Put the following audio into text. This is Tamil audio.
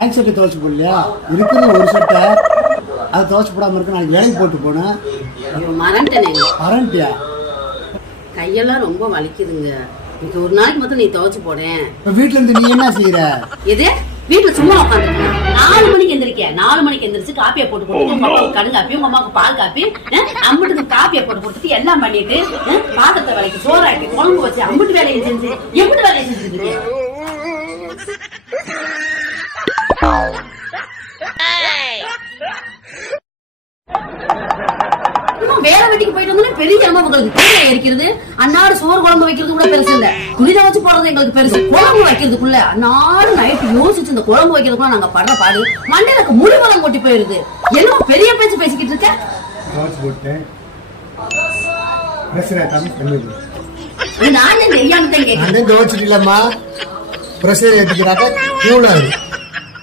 பேண்ட் ஷர்ட்டை துவைச்சு போடலையா? இருக்கிறது ஒரு சட்டை, அதை துவைச்சு போடாம இருக்கு. நாளைக்கு வேலைக்கு போட்டு போனேன். மறந்துட்டியா? கையெல்லாம் ரொம்ப வலிக்குதுங்க. இன்னைக்கு ஒரு நாளைக்கு மட்டும் நீ துவைச்சு போடேன். இப்ப வீட்டுல இருந்து நீ என்ன செய்யற? எது வீட்டுல சும்மா உட்காந்துருக்கேன். 4 மணிக்கு எந்திரிக்கேன். 4 மணிக்கு எந்திரிச்சு காப்பியை போட்டு கொடுத்து உங்க அம்மாவுக்கு கடுகு காப்பி, உங்க அம்மாவுக்கு பால் காப்பி, அம்முட்டுக்கு காப்பியை போட்டு கொடுத்துட்டு எல்லாம் பண்ணிட்டு பாத்திரத்தை வேலைக்கு சோறாட்டி குழம்பு வச்சு அம்முட்டு வேலையை செஞ்சு எம்பிட்டு வேலையை செஞ்சுட்டு இருக்கேன். வேலை வெட்டிக்கு போயிட்டு வந்து பெரிய அம்மா உங்களுக்கு கீழே இருக்கிறது. அன்னாடு சோறு குழம்பு வைக்கிறது கூட பெருசு இல்ல, துணிதை வச்சு போறது எங்களுக்கு பெருசு. குழம்பு வைக்கிறதுக்குள்ள அன்னாடு நைட்டு யோசிச்சு இந்த குழம்பு வைக்கிறதுக்குள்ள நாங்க படுற பாடு மண்டையில முடிவலம் கொட்டி போயிருது. என்ன பெரிய பேச்சு பேசிக்கிட்டு இருக்க? நானே துவைச்சிட்டு இல்லம்மா, பிரஷர் ஏத்திக்கிறாக்க